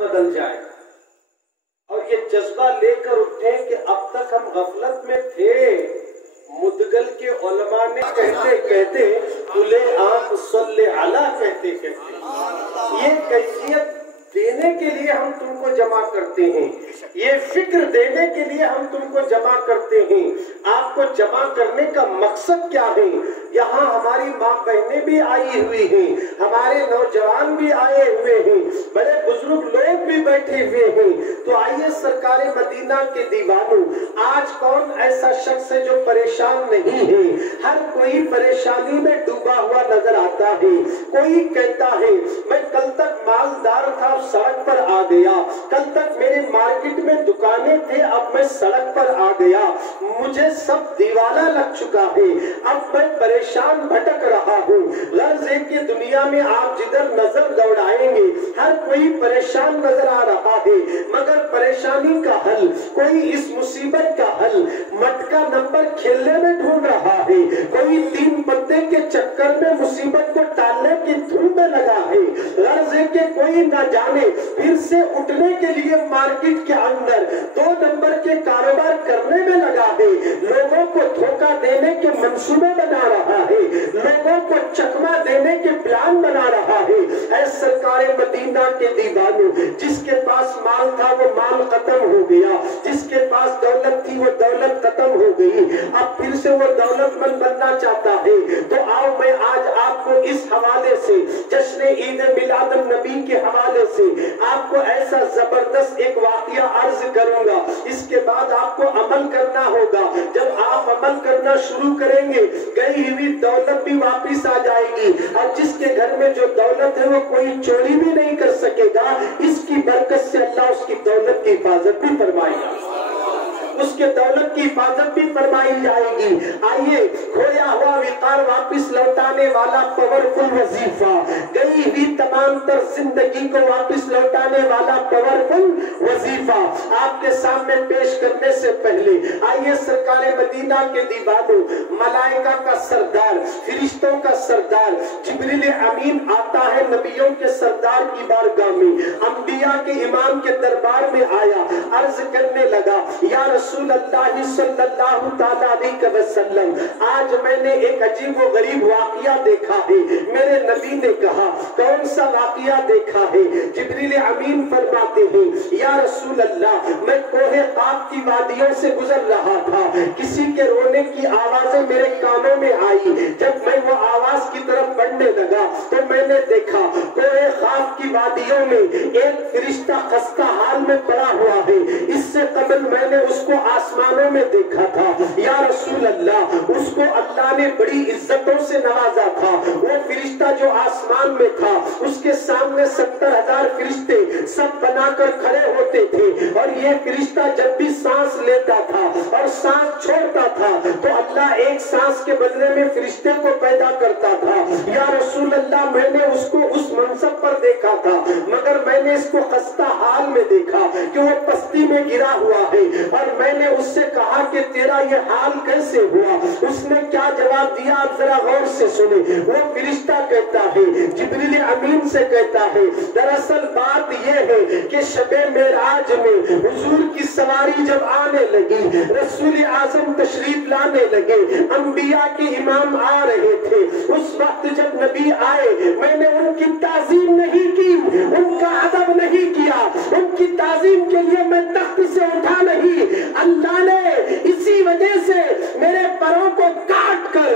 بدل جائے اور یہ جذبہ لے کر اٹھے کہ اب تک ہم غفلت میں تھے. مدگل کے علماء نے کہتے کہتے کھلے آنکھ صلی علی کہتے یہ کیفیت دینے کے لیے ہم تم کو جمع کرتے ہیں, یہ فکر دینے کے لیے ہم تم کو جمع کرتے ہیں. آپ کو جمع کرنے کا مقصد کیا ہے؟ یہاں ہماری ماں بہنیں بھی آئی ہوئی ہیں, ہمارے نوجوان بھی آئے ہوئے ہیں, بڑے بزرگ لوگ بھی بیٹھے ہوئے ہیں. تو آئیے سرکار مدینہ کے دیوانوں, آج کون ایسا شخص ہے جو پریشان نہیں ہے؟ ہر کوئی پریشانی میں ڈوبا ہوا نظر آتا ہے. کوئی کہتا ہے میں کل تک مالدار تھا, سڑک پر آ گیا. کل تک میرے مارکیٹ میں دکانیں تھے, اب میں سڑک پر آ گیا. مجھے سب دیوانہ لگ چکا ہے, اب میں پریشان بھٹک رہا ہوں. غرض ہے کہ دنیا میں آپ جدھر نظر دوڑائیں گے ہر کوئی پریشان نظر آ رہا ہے, مگر پریشانی کا حل, کوئی اس مصیبت کا حل مٹکا نمبر کھیلنے میں ڈھونڈ رہا ہے, کوئی 3 پتے کے چکر میں مصیبت کو ٹالنے کی دھن میں لگا ہے. غرض ہے کہ کوئی نہ جانے پھر سے اٹھنے کے لیے مارکیٹ کے اندر 2 نمبر کے کاروبار کرنے میں لگا ہے. لوگوں کو دھوکہ دینے کے منصوبے بنا رہا ہے, لوگوں کو چکما دینے کے پلان بنا رہا ہے. اے سرکار مدینہ کے دیوانوں, جس کے پاس مال تھا وہ مال ختم ہو گیا, جس کے پاس دولت تھی وہ دولت ختم ہو گئی, اب پھر سے وہ دولت مند بننا چاہتا ہے. تو آؤ میں آج آپ کو اس حوالے سے, جشن عید میلاد النبی کے حوالے سے آپ کو ایسا زبردست ایک واقعہ عرض کروں گا. اس کے بعد آپ کو عمل کرنا ہوگا. جب آپ عمل کرنا شروع کریں گے گئی ہوئی دولت بھی واپس آ جائے گی, اور جس کے گھر میں جو دولت ہے وہ کوئی چوری بھی نہیں کر سکے گا. اس کی برکت سے اللہ اس کی دولت کی حفاظت بھی فرمائے گا, اس کے دولت کی حفاظت بھی فرمائی جائے گی. آئیے, کھویا ہوا وقار واپس لوٹانے والا پاورفل وظیفہ, گئی ہوئی تمام تر زندگی کو واپس لوٹانے والا پاورفل وظیفہ آپ کے سامنے پیش کرنے سے پہلے آئیے سرکار مدینہ کے دیوانوں, ملائکہ کا سردار, فرشتوں کا سردار جبریل امین آتا ہے نبیوں کے سردار کی بارگاہ میں, انبیاء کے امام کے دربار میں آیا, عرض کرنے لگا یا رسول اللہ صلی اللہ تعالیٰ علیہ وسلم, آج میں نے ایک عجیب و غریب واقعہ دیکھا ہے. میرے نبی نے کہا کون سا واقعہ دیکھا ہے؟ جبریل امین فرماتے ہیں یا رسول اللہ, میں کوہ قاف کی وادیوں سے گزر رہا تھا, کسی کے رونے کی آوازیں میرے کانوں میں آئی. جب میں وہ آواز کی طرف بڑھنے لگا تو میں نے دیکھا کوہ قاف کی وادیوں میں ایک فرشتہ خستہ حال میں پڑا ہوا ہے. اس سے قبل میں نے اس کو آسمانوں میں دیکھا تھا. یا رسول اللہ, اس کو اللہ نے بڑی عزتوں سے نوازا تھا. وہ فرشتہ جو آسمان میں تھا اس کے سامنے 70,000 فرشتے سب بنا کر کھڑے ہوتے تھے, اور یہ فرشتہ جب بھی سانس لیتا تھا اور سانس چھوڑتا تھا تو اللہ ایک سانس کے بدلے میں فرشتے کو پیدا کرتا تھا. یا رسول اللہ, میں نے اس کو اس منصب پر دیکھا تھا, مگر میں نے اس کو خستہ حال میں دیکھا کہ وہ پستی میں گرا ہوا ہے, اور میں نے اس سے کہا کہ تیرا یہ حال کیسے ہوا؟ اس نے کیا جواب دیا آپ ذرا غور سے سنیں. وہ فرشتہ کہتا ہے, جبریل امین سے کہتا ہے, دراصل بات یہ ہے کہ شب معراج میں حضور کی سواری جب آنے لگی, رسول اعظم تشریف لانے لگے, انبیاء کے امام آ رہے تھے, اس وقت جب نبی آئے میں نے ان کی تعظیم نہیں کی, ان کا ادب نہیں کیا, ان کی تعظیم کے لیے میں تخت سے اٹھا نہیں. اللہ نے اسی وجہ سے میرے پروں کو کاٹ کر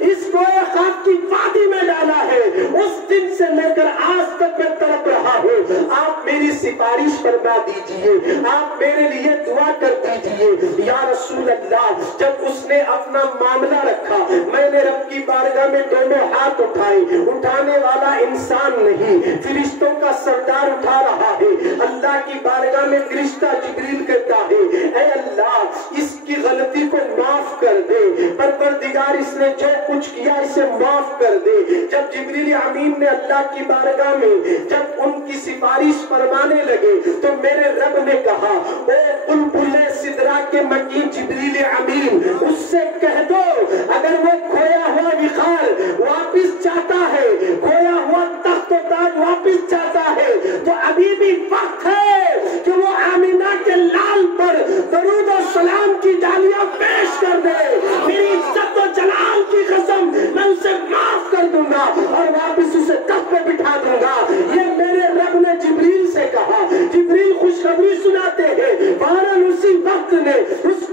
اس کوہ قاف کی وادی میں ڈالا ہے. اس دن سے لے کر آج تک میں تڑپ رہا ہوں. آپ میری سفارش فرما دیجئے, آپ میرے لیے دعا کر دیجئے. یا رسول اللہ, جب اس نے اپنا معاملہ رکھا میں نے رب کی بارگاہ میں دونوں ہاتھ اٹھائے. اٹھانے والا انسان نہیں, فرشتوں کا سردار اٹھا رہا ہے. اللہ کی بارگاہ میں فرشتہ جبریل کہتا ہے اے اللہ, اس کی غلطی کو معاف کر دے, پروردگار اس نے جو کچھ کیا اسے معاف کر دے. جب جبریل امین نے اللہ کی بارگاہ میں جب ان کی سفارش فرمانے لگے تو میرے رب نے کہا اے بلبل سدرا کے مکی جبریل امین, اس سے کہہ دو اگر وہ کھویا ہوا وقار واپس چاہتا ہے, کھویا ہوا تخت و تاج جب واپس جاتا ہے تو ابھی بھی وقت ہے کہ وہ آمینہ کے لال پر درود و سلام کی ڈالیاں پیش کر دے. میری عزت و جلال کی قسم میں اسے معاف کر دوں گا اور واپس اسے تخت پہ بٹھا دوں گا. یہ میرے رب نے جبریل سے کہا. جبریل خوشخبری سناتے ہیں. فوراً اسی وقت نے اس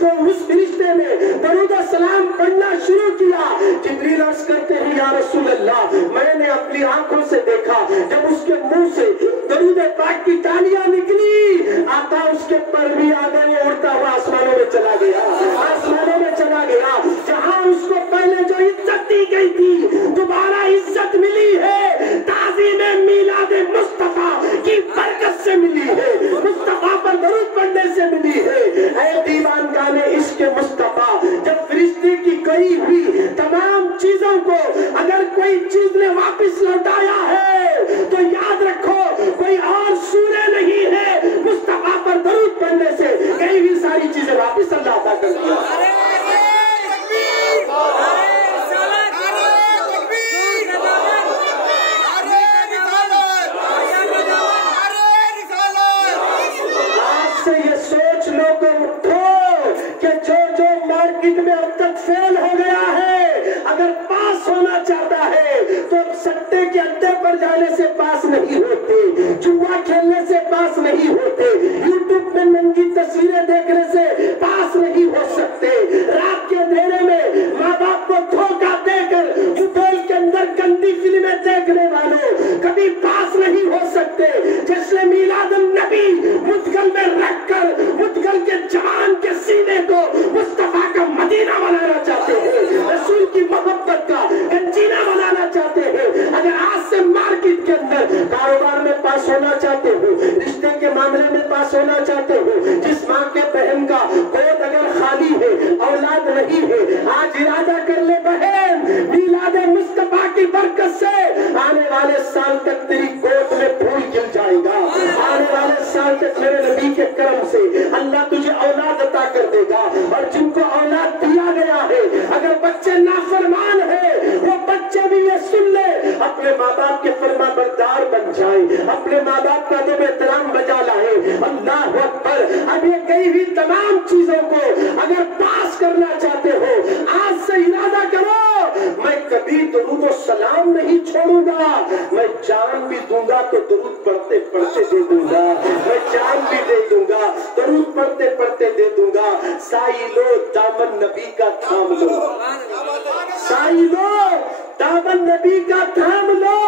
فرشتے نے درود و سلام پڑھنا شروع کیا. جبریل عرض کرتے ہیں یا رسول اللہ میں نے اپنی آنکھوں سے دیکھا جب اس کے منہ سے درود پاک کی تالیاں نکلی آقا اس کے پر بھی آ گئے, اڑتا ہوا آسمانوں میں چلا گیا. آسمانوں میں چلا گیا. جہاں اس کو پہلے جو عزت دی گئی تھی دوبارہ عزت ملی ہے. تعظیم میلاد مصطفیٰ کی برکت سے ملی ہے. مصطفیٰ پر درود پڑھنے سے ملی ہے. اے دیوان گانے عشق مصطفیٰ, جب فرشتے کی گئی ہوئی تمام چیزوں کو اگر کوئی چیز نے واپس لوٹایا ہے تو یاد رکھو کوئی اور سورہ نہیں ہے. مصطفیٰ پر درود پڑھنے سے گئی ہوئی ساری چیزیں واپس اللہ عطا کر دیا. آج سے یہ سوچ لو کہ اٹھو کہ جو مارکیٹ میں اب تک فیل ہو گیا ہے اگر پاس ہونا چاہتا ہے تو سٹے کے اڈے پر جانے سے پاس نہیں ہوتے, جوا کھیلنے سے پاس نہیں ہوتے, یوٹیوب میں ننگی تصویریں دیکھنے سے پاس نہیں ہو سکتے, رات کے اندھیرے میں ماں باپ کو دھوکہ دے کر موبائل کے اندر گندی فلمیں دیکھنے والوں کبھی پاس نہیں ہو سکتے. جشن میلاد النبی مدغل میں رکھ کر مدغل کے جوان کے سینے کو مصطفیٰ کا مدینہ بنانا چاہتے ہیں, رسول کی محبت کا گنجینہ بنانا چاہتے ہیں. اگر آج سے مارکیٹ کے اندر کاروبار میں پاس ہونا چاہتے ہو, رشتے کے معاملے میں پاس ہونا چاہتے ہو, جس ماں کے بہن کا گود اگر خالی ہے اولاد نہیں ہے, آج ارادہ کر لے بہن میلاد مصطفیٰ کی برکت سے آنے والے سال تک تیری گود میں پھول کھل جائے گا. آنے والے سال تک میرے نبی کے کرم سے اللہ تجھے اولاد عطا کر دے گا. اور جن کو اولاد دیا گیا ہے اگر بچے نافرمان ہیں وہ بچے بھی یہ سن لے اپنے ماں باپ کے فرما بردار بن جائیں, اپنے ماں باپ کا ادب احترام بجا لائیں. اللہ اکبر. اب یہ کئی بھی تمام چیزوں کو اگر پاس کرنا چاہتے ہو آج سے ارادہ کرو میں کبھی درود و سلام نہیں چھوڑوں گا, میں جان بھی دوں گا تو درود پڑھتے پڑھتے دے دوں گا, میں جان بھی دے دوں گا درود پڑھتے پڑھتے دے دوں گا. سائلو دامن نبی کا تھام لو, سائلو دامن نبی کا تھام لو,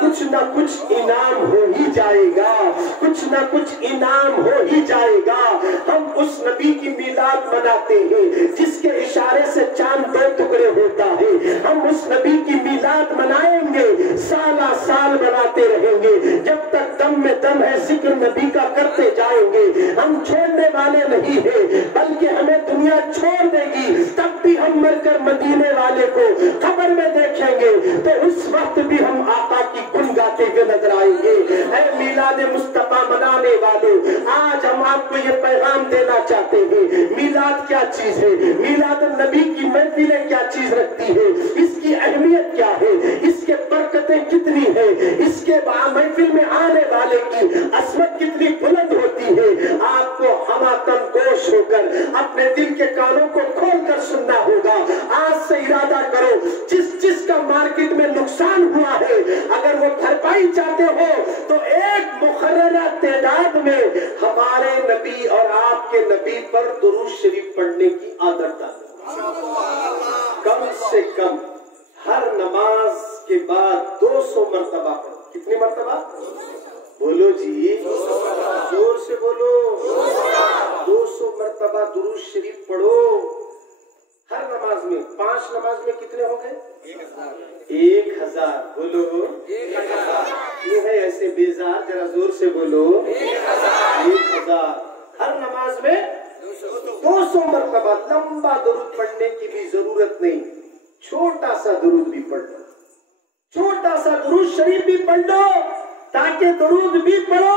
کچھ نہ کچھ انعام ہو ہی جائے گا, کچھ نہ کچھ انعام ہو ہی جائے گا. ہم اس نبی کی میلاد مناتے ہیں جس کے اشارے سے چاند دو ٹکڑے ہوتا ہے. ہم اس نبی کی میلاد منائیں گے, سالہ سال مناتے رہیں گے, جب تک دم میں دم ہے ذکر نبی کا کرتے جائیں گے. ہم چھوڑنے والے نہیں ہیں بلکہ ہمیں دنیا چھوڑ دے گی تب بھی ہم مر کر مدینے والے کو قبر میں دیکھیں گے تو اس وقت بھی ہم آقا کی گن گاتے ہوئے نظر آئیں گے. اے میلاد مصطفیٰ منانے والوں, آج ہم آپ کو یہ پیغام دینا چاہتے ہیں میلاد کیا چیز ہے, میلاد النبی کی محفلیں کیا چیز رکھتی ہے, اس کی اہمیت کیا ہے, اس کے برکتیں کتنی ہیں, اس کے محفل میں آنے والے کی عظمت کتنی بلند ہوتی ہے. آپ کو ہماتم گوش ہو کر اپنے دل کے کانوں کو کھول کر سننا ہوگا. آج سے ارادہ کرو جس کا مارکیٹ میں نقصان ہوا ہے اگر وہ بھرپائی چاہتے ہو تو ایک مقررہ تعداد میں ہمارے نبی اور آپ کے نبی پر درود شریف پڑھنے کی عادت ڈالیں. کم سے کم ہر نماز کے بعد 200 مرتبہ پڑھو. کتنی مرتبہ بولو جی, زور سے بولو. 200 مرتبہ درود شریف پڑھو ہر نماز میں. 5 نماز میں کتنے ہو گئے؟ 1000. بولو یہ ہے ایسے بیزار, ذرا زور سے بولو. 1000 ہر نماز میں 200 مرتبہ. لمبا درود پڑھنے کی بھی ضرورت نہیں, چھوٹا سا درود بھی پڑھ لو, چھوٹا سا درود شریف بھی پڑھ لو تاکہ درود بھی پڑھو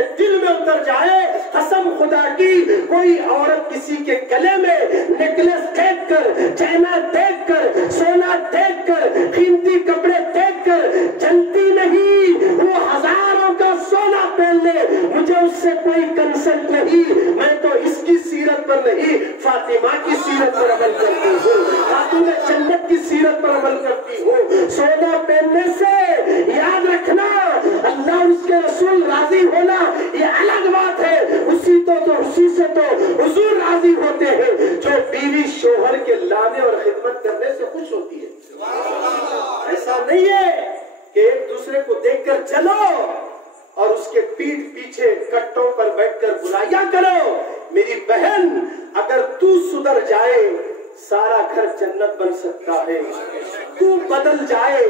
کے دل میں اتر جائے، قسم خدا کی کوئی عورت کسی کے گلے میں نیکلس دیکھ کر، چینا دیکھ کر، سونا دیکھ کر، قیمتی کپڑے دیکھ کر جلتی نہیں، وہ ہزاروں کا سونا پہن لے، مجھے اس سے کوئی کنسرٹ نہیں، میں تو اس کی سیرت پر نہیں فاطمہ کی سیرت پر عمل کرتی ہوں، خاتون جنت کی سیرت پر عمل کرتی ہوں۔ سونا پہننے سے یاد رکھنا اللہ اس کے رسول راضی ہونا یہ الگ بات ہے، اسی سے تو حضور راضی ہوتے ہیں، جو بیوی شوہر کے لانے اور خدمت کرنے سے خوش ہوتی ہے۔ ایسا نہیں ہے کہ ایک دوسرے کو دیکھ کر چلو اور اس کے پیٹھ پیچھے کٹوں پر بیٹھ کر برائیاں کرو۔ میری بہن اگر تو سدھر جائے سارا گھر جنت بن سکتا ہے، تو بدل جائے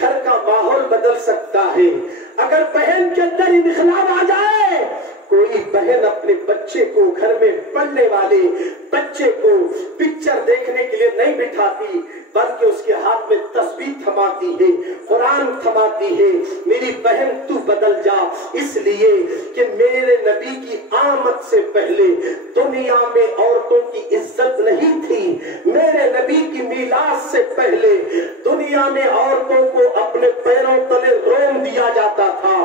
گھر کا ماحول بدل سکتا ہے۔ اگر بہن کے اندر انقلاب آ جائے، کوئی بہن اپنے بچے کو گھر میں پڑھنے والے بچے کو پکچر دیکھنے کے لیے نہیں بٹھاتی، بلکہ اس کے ہاتھ میں تسبیح تھماتی ہے، قرآن تھماتی ہے۔ میری بہن تو بدل جا، اس لیے کہ میرے نبی کی آمد سے پہلے دنیا میں عورتوں کی عزت نہیں تھی، میرے نبی کی میلاد سے پہلے دنیا میں عورتوں کو اپنے پیروں تلے روم دیا جاتا تھا،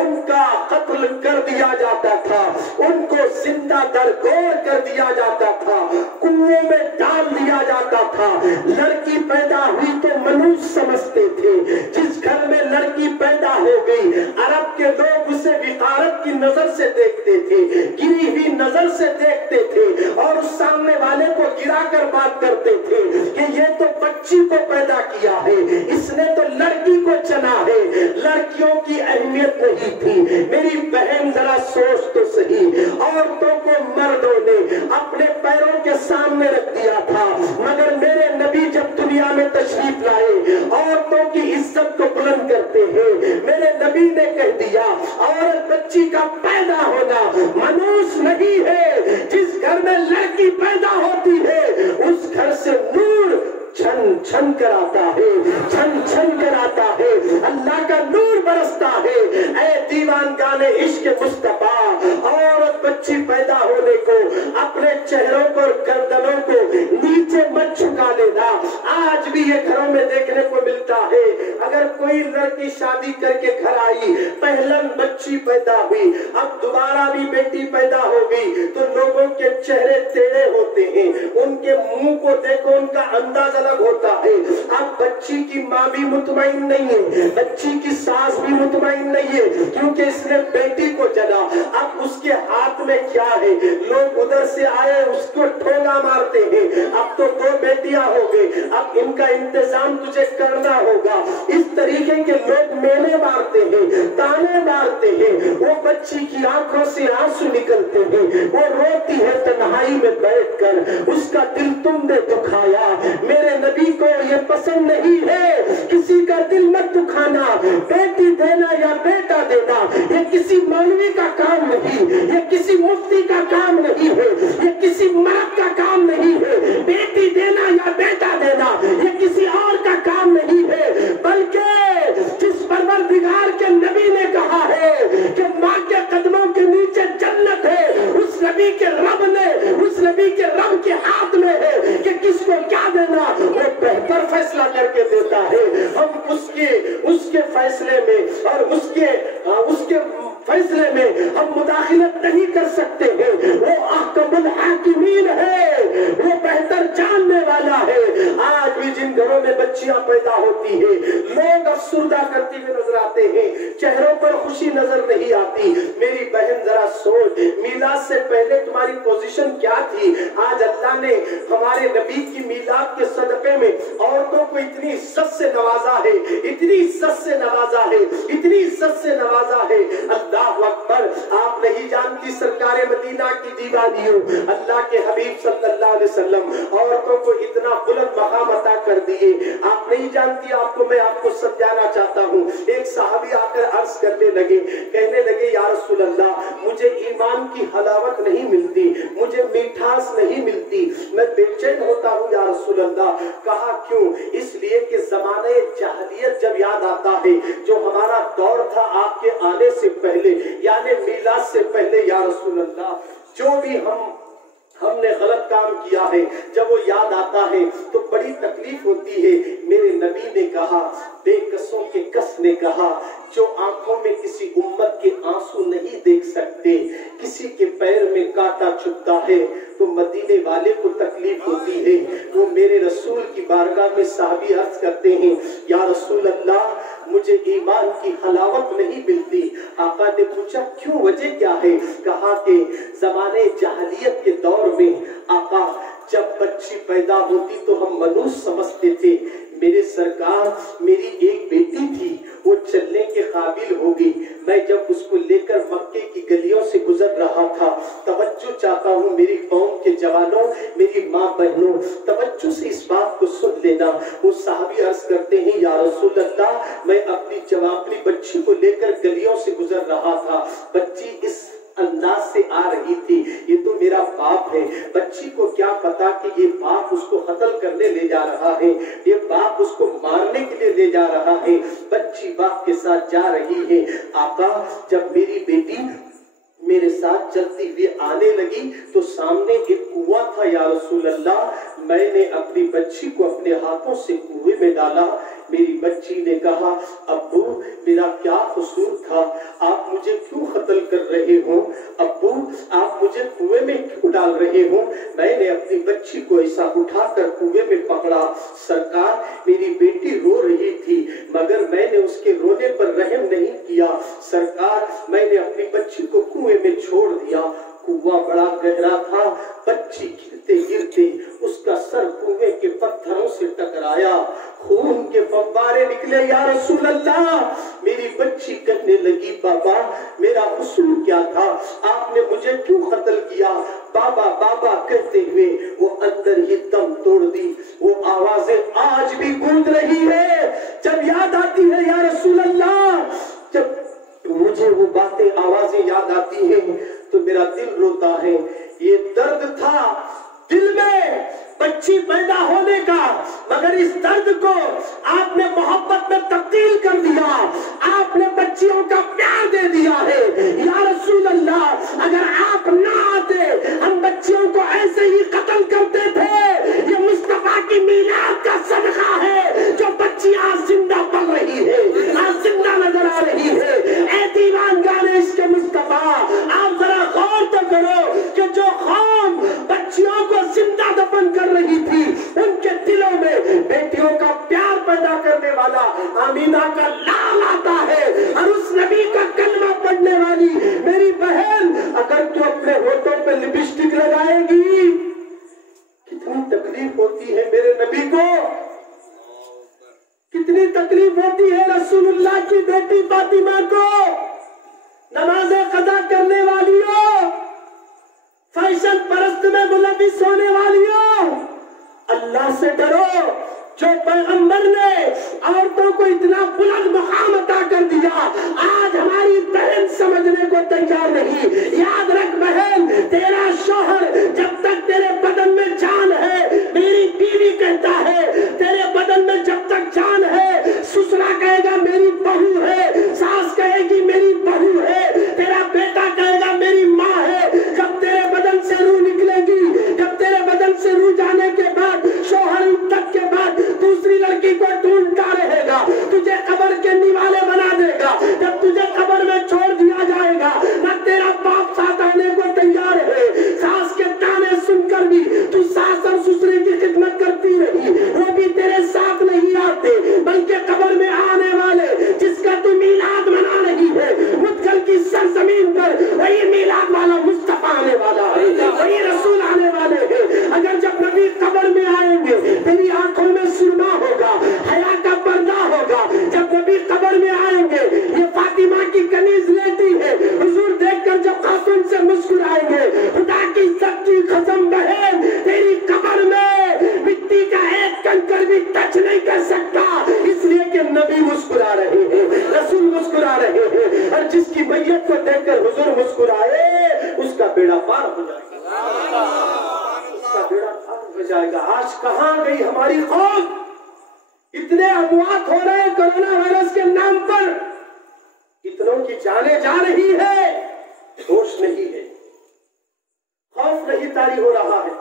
ان کا قتل کر دیا جاتا تھا، ان کو زندہ درگور کر دیا جاتا تھا، کنویں میں ڈال دیا جاتا تھا۔ لڑکی پیدا ہوئی تو منوس سمجھتے تھے، جس گھر میں لڑکی پیدا ہو گئی عرب کے لوگ اسے وقارت کی نظر سے دیکھتے تھے، گری ہوئی نظر سے دیکھتے تھے، اور اس سامنے والے کو گرا کر بات کرتے تھے کہ یہ تو بچی کو پیدا کیا ہے، اس نے تو لڑکی کو چنا ہے، لڑکیوں کی اہمیت نہیں تھی۔ میری بہن ذرا سوچ تو صحیح، عورتوں کو مردوں نے اپنے پیروں کے سامنے رکھ دیا تھا، مگر میرے نبی جب دنیا میں تشریف لائے عورتوں کی عزت کو بلند کرتے ہیں۔ میرے نبی نے کہہ دیا عورت بچی کا پیدا ہونا منوس نہیں ہے، جس گھر میں لڑکی پیدا ہوتی ہے اس گھر سے نور چھن چھن کر آتا ہے، چھن چھن کر آتا ہے، اللہ کا نور برستا ہے۔ اے دیوانگان عشق مصطفیٰ، عورت بچی پیدا ہونے کو اپنے چہروں پر گردنوں کو نیچے مت جھکا لینا۔ آج بھی یہ گھروں میں دیکھنے کو ملتا ہے، اگر کوئی لڑکی شادی کر کے گھر آئی، پہلا بچی پیدا ہوئی، اب دوبارہ بھی بیٹی پیدا ہو گئی، تو لوگوں کے چہرے ٹیڑھے ہوتے ہیں، ان کے منہ کو دیکھو ان کا انداز الگ ہوتا ہے۔ اب بچی کی ماں بھی مطمئن نہیں ہے، بچی کی ساس بھی مطمئن نہیں ہے، کیونکہ اس نے بیٹی کو جلا، اب اس کے ہاتھ میں کیا ہے؟ لوگ ادھر سے آئے اس کو ٹھونگا مارتے ہیں، اب تو دو بیٹیاں ہو گئی، اب ان کا انتظام تجھے کرنا ہوگا۔ اس طریقے کے لوگ میلے مارتے ہیں، تانے مارتے ہیں، وہ بچی کی آنکھوں سے آنسو نکلتے ہیں، وہ روتی ہے تنہائی میں بیٹھ کر، اس کا دل تم نے دکھایا۔ میرے نبی کو یہ پسند نہیں ہے کسی کا دل مت دکھانا، بیٹی دینا یا بیٹا دینا یہ کسی مولوی کا کام نہیں، یہ کسی مفتی کا کام نہیں ہے، یہ کسی مرد کا کام نہیں ہے، بیٹی دینا یا بیٹا دینا یہ کسی اور کا کام نہیں ہے، بلکہ جس پروردگار کے نبی نے کہا ہے کہ ماں کے قدموں کے نیچے جنت ہے، اس نبی کے رب نے، اس نبی کے رب کے ہاتھ میں ہے کہ کس کو کیا دینا، وہ بہتر فیصلہ کر کے دیتا ہے۔ ہم اس کے فیصلے میں اور اس کے فیصلے میں ہم مداخلت نہیں کر سکتے ہیں، وہ احکم الحاکمین ہے، وہ بہتر جاننے والا ہے۔ آج بھی جن گھروں میں بچیاں پیدا ہوتی ہیں لوگ افسردہ کرتے ہوئے نظر آتے ہیں، چہروں پر خوشی نظر نہیں آتی۔ میری بہن ذرا سوچ، میلاد سے پہلے تمہاری پوزیشن کیا تھی؟ آج اللہ نے ہمارے نبی کی میلاد کے صدقے میں عورتوں کو اتنی عزت سے نوازا ہے، اتنی عزت سے نوازا ہے، اتنی عزت سے نوازا ہے۔ اللہ اکبر، آپ نہیں جانتی سرکار مدینہ کی دیوانیوں، اللہ کے حبیب صلی اللہ علیہ وسلم عورتوں کو اتنا بلند مقام عطا کر دیے، آپ نہیں جانتی۔ آپ کو سمجھانا چاہتا ہوں، ایک صحابی آ کر عرض کرنے لگے، کہنے لگے یا رسول اللہ مجھے ایمان کی حلاوت نہیں ملتی، مجھے میٹھاس نہیں ملتی، میں بے چین ہوتا ہوں یا رسول اللہ۔ کہا کیوں؟ اس لیے کہ زمانہ جاہلیت جب یاد آتا ہے، جو ہمارا دور تھا آپ کے آنے سے پہلے یعنی میلاد سے پہلے یا رسول اللہ جو بھی ہم نے غلط کام کیا ہے جب وہ یاد آتا ہے تو بڑی تکلیف ہوتی ہے. میرے نبی نے کہا, بے کسوں کے کس نے کہا, جو آنکھوں میں کسی امت کے آنسو نہیں دیکھ سکتے, کسی کے پیر میں کانٹا چبھتا ہے تو مدینے والے کو تکلیف ہوتی ہے. وہ میرے رسول کی بارگاہ میں صحابی عرض کرتے ہیں, یا رسول اللہ مجھے ایمان کی حلاوت نہیں ملتی. آقا نے پوچھا کیوں, وجہ کیا ہے؟ کہا کہ زمانے جاہلیت کے دور میں آقا جب بچی پیدا ہوتی تو ہم منوس سمجھتے تھے. میرے سرکار میری ایک بیٹی تھی, وہ چلنے کے قابل ہوگی. میں جب اس کو لے کر مکے کی گلیوں سے گزر رہا تھا, توجہ چاہتا ہوں میری قوم کے جوانوں, میری ماں بہنوں, توجہ سے اس بات کو سن لینا. وہ صحابی عرض کرتے ہیں یا رسول اللہ میں اپنی بچی کو لے کر گلیوں سے گزر رہا تھا. بچی اس انداز سے آ رہی تھی, یہ تو میرا باپ ہے. بچی کو کیا پتا کہ یہ باپ اس کو قتل کرنے لے جا رہا ہے, یہ باپ اس کو مارنے کے لیے لے جا رہا ہے. بچی باپ کے ساتھ جا رہی ہے. آقا جب میری بیٹی میرے ساتھ چلتی ہوئی آنے لگی تو سامنے ایک کنواں تھا. یا رسول اللہ میں نے اپنی بچی کو اپنے ہاتھوں سے کنویں میں ڈالا. میری بچی نے کہا ابو میرا کیا قصور تھا, آپ مجھے کیوں قتل کر رہے ہوں, ابو آپ مجھے کنویں میں کیوں ڈال رہے ہوں. میں نے اپنی بچی کو ایسا اٹھا کر کنویں میں پکڑا. سرکار میری بیٹی رو رہی تھی مگر میں نے اس کے رونے پر رحم نہیں کیا. سرکار میں نے اپنی بچی کو کنویں میں چھوڑ دیا. کنواں بڑا گہرا تھا, بچی گرتے گرتے اس کا سر کنویں کے پتھروں سے ٹکرایا, خون کے فوارے نکلے. یا رسول اللہ میری بچی کہنے لگی بابا میرا قصور کیا تھا, آپ نے مجھے کیوں قتل کیا, بابا بابا کہتے ہوئے وہ اندر ہی دم توڑ دی. وہ آوازیں آج بھی گونج رہی ہے جب یاد آتی ہے. یا رسول اللہ جب مجھے وہ باتیں آوازیں یاد آتی ہیں تو میرا دل روتا ہے. یہ درد تھا دل میں بچی پیدا ہونے کا, مگر اس درد کو آپ نے محبت میں تبدیل کر دیا, آپ نے بچیوں کا پیار دے دیا ہے. یا رسول اللہ اگر آپ نہ آتے ہم بچیوں کو ایسے ہی قتل کرتے تھے. یہ مصطفیٰ کی میلاد کا صدقہ ہے جو بچی آج زندہ پل رہی ہے, آج زندہ نظر آ رہی ہے. اے دیوان گانے اس کے مصطفیٰ آپ ذرا غور تو کرو کہ جو قوم بچیوں کو زندہ دفن کر رہی تھی ان کے دلوں میں بیٹیوں کا پیار پیدا کرنے والا آمینہ کا لال آتا ہے. اور اس نبی کا کلمہ پڑھنے والی میری بہن اگر تو اپنے ہونٹوں پہ لپسٹک لگائے گی کتنی تکلیف ہوتی ہے میرے نبی کو, کتنی تکلیف ہوتی ہے رسول اللہ کی بیٹی فاطمہ کو. نماز قضا کرنے والیوں, فیشن پرست میں ملوث ہونے والیوں, اللہ سے ڈرو. جو پیغمبر نے عورتوں کو اتنا بلند مقام عطا کر دیا آج ہماری بہن سمجھنے کو تیار نہیں. یاد رکھ بہن تیرا شوہر جب تک تیرے بدن میں جان ہے, میری بیوی کہتا ہے تیرے بدن میں جب تک جان ہے, سسرا کہے گا میری بہو ہے, ساس کہے گی میری بہو ہے, تیرا بیٹا کہے گا میری ماں ہے. جب تیرے بدن سے روح نکلے گی, جب تیرے بدن سے روح جانے کے بعد شوہر تک کے بعد دوسری لڑکی کو ڈھونڈتا رہے گا, تجھے قبر کے نیوالے بنا دے گا. جب تجھے قبر میں چھوڑ دیا جائے گا نہ تیرا باپ ساتھ آنے کو تیار ہے. ساس کے تانے سن کر بھی تو ساس اور سسرے کی خدمت کرتی رہی, وہ بھی تیرے ساتھ نہیں آتے بلکہ قبر میں آنے والے جس کا تو میلاد منا رہی ہے مدغل کی سرزمین پر وہی میلاد والا مصطفیٰ آنے والا ہے, وہی رسول آنے والے ہیں. اگر جب نبی قبر میں آئیں گے تیری آنکھوں میں سرما ہوگا, حیا کا پردہ ہوگا. جب نبی قبر میں آئیں گے یہ فاطمہ کی کنیز لیتی ہے, حضور دیکھ کر جب خاتون سے مسکرائیں گے, خدا کی سچی قسم بہن تیری قبر میں مٹی کا ایک کنکر بھی ٹچ نہیں کر سکتا, اس لیے کہ نبی مسکرا رہے ہیں, رسول مسکرا رہے ہیں. اور جس کی میت کو دیکھ کر حضور مسکرائے اس کا بیڑا پار ہو جائے گا, اس کا بیڑا پار ہو جائے گا. آج کہاں گئی ہماری قوم, اتنے اموات ہو رہے ہیں کورونا وائرس کے نام پر, اتنا والوں کی جانیں جا رہی ہے، ہوش نہیں ہے، خوف نہیں طاری ہو رہا ہے،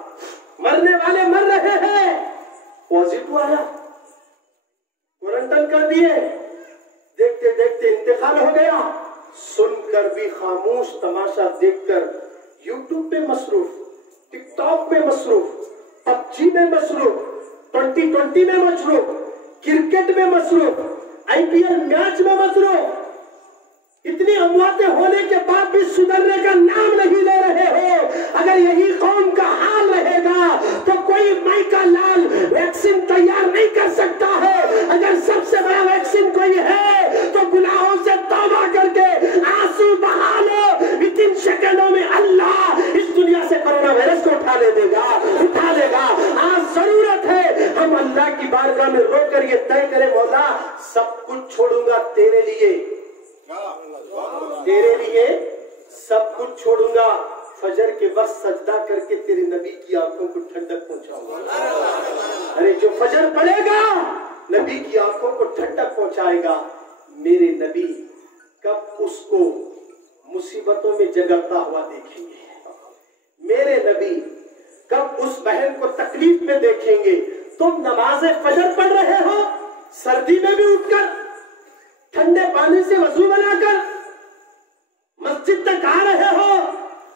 مرنے والے مر رہے ہیں، پازیٹو آیا، کوارنٹائن کر دیے، دیکھتے دیکھتے انتقال ہو گیا، سن کر بھی خاموش، تماشا دیکھ کر یوٹیوب پہ مصروف، ٹک ٹاک میں مصروف، پب جی میں مصروف، 2020 میں مصروف، کرکٹ میں مصروف، IPL میچ میں مصروف، اتنی امواتیں ہونے کے بعد بھی سدھرنے کا نام نہیں لے رہے ہو۔ اگر یہی قوم کا حال رہے گا تو کوئی مائی کا لال ویکسین تیار نہیں کر سکتا ہے۔ اگر سب سے بڑا ویکسین کوئی ہے تو گناہوں سے توبہ کر کے آنسو بہا لو، لیکن سیکنڈوں میں اللہ اس دنیا سے کرونا وائرس کو اٹھا لے گا۔ آج ضرورت ہے ہم اللہ کی بارگاہ میں رو کر یہ طے کریں، مولا سب کچھ چھوڑوں گا تیرے لیے، تیرے لیے سب کچھ چھوڑوں گا، فجر کے وقت سجدہ کر کے تیرے نبی کی آنکھوں کو ٹھنڈک پہنچاؤں گا۔ ارے جو فجر پڑے گا نبی کی آنکھوں کو ٹھنڈک پہنچائے گا، میرے نبی کب اس کو مصیبتوں میں جگڑتا ہوا دیکھیں گے، میرے نبی کب اس بہن کو تکلیف میں دیکھیں گے۔ تم نماز فجر پڑھ رہے ہو، سردی میں بھی اٹھ کر ٹھنڈے پانی سے وضو بنا کر مسجد تک آ رہے ہو،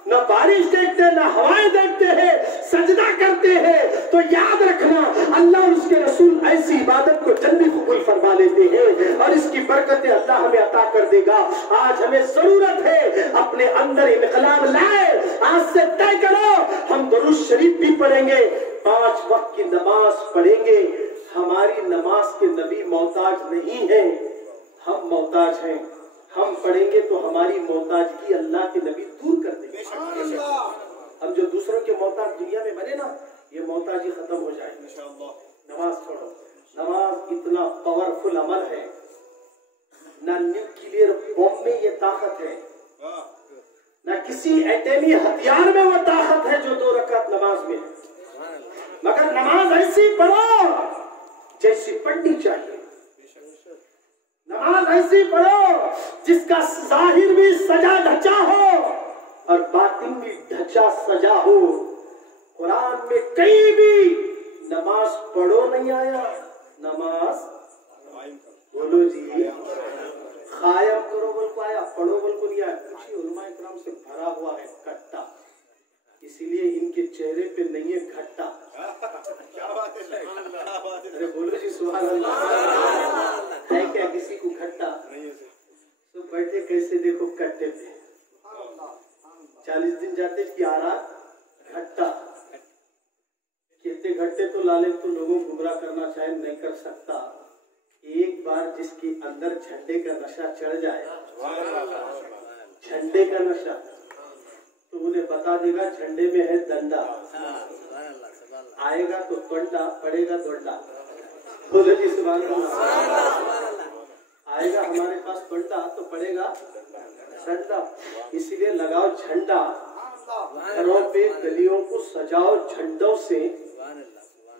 نہ بارش دیکھتے نہ ہوائیں دیکھتے ہیں، سجدہ کرتے ہیں، تو یاد رکھنا اللہ اور اس کے رسول ایسی عبادت کو جلدی قبول فرما لیتے ہیں اور اس کی برکتیں اللہ ہمیں عطا کر دے گا۔ آج ہمیں ضرورت ہے اپنے اندر انقلاب لائے، آج سے طے کرو ہم درود شریف بھی پڑھیں گے، 5 وقت کی نماز پڑھیں گے۔ ہماری نماز کے نبی محتاج نہیں ہیں، ہم محتاج ہیں، ہم پڑھیں گے تو ہماری محتاجگی اللہ کے نبی دور کر دیں گے۔ ہم جو دوسروں کے محتاج دنیا میں بنے نا، یہ محتاجی ختم ہو جائے گی۔ نماز پڑھو، نماز اتنا پاورفل عمل ہے، نہ نیوکلیئر بم میں یہ طاقت ہے، نہ کسی ایٹمی ہتھیار میں وہ طاقت ہے جو 2 رکعت نماز میں ہے، مگر نماز ایسی پڑھو جیسی پڑھنی چاہیے، نماز ایسی پڑھو جس کا ظاہر بھی سجا دھچا ہو اور باطن بھی ڈھچا سجا ہو۔ قرآن میں کہیں بھی نماز پڑھو نہیں آیا، نماز بولو جی قائم کرو بول کو آیا، پڑھو بول کو نہیں آیا۔ کچھ علماء کرام سے بھرا ہوا ہے کٹا، اسی لیے ان کے چہرے پہ نہیں ہے گھٹا۔ ارے بولو جی سبحان اللہ، ہے کیا کسی کو گھٹا؟ تو بیٹھے کیسے دیکھو کٹے پہ 40 دن جاتے کہ آ رہا گھٹا، کہتے گھٹے تو لالے تو لوگوں کو گمراہ کرنا چاہے نہیں کر سکتا۔ ایک بار جس کے اندر جھنڈے کا نشہ چڑھ جائے، جھنڈے کا نشہ، تو انہیں بتا دے گا جھنڈے میں ہے ڈنڈا، آئے گا تو ڈنڈا، پڑے گا ڈنڈا۔ بولو جی سبحان اللہ، آئے گا ہمارے پاس ڈنڈا تو پڑے گا ڈنڈا، اسی لیے لگاؤ جھنڈا، گھروں پہ گلیوں کو سجاؤ جھنڈوں سے،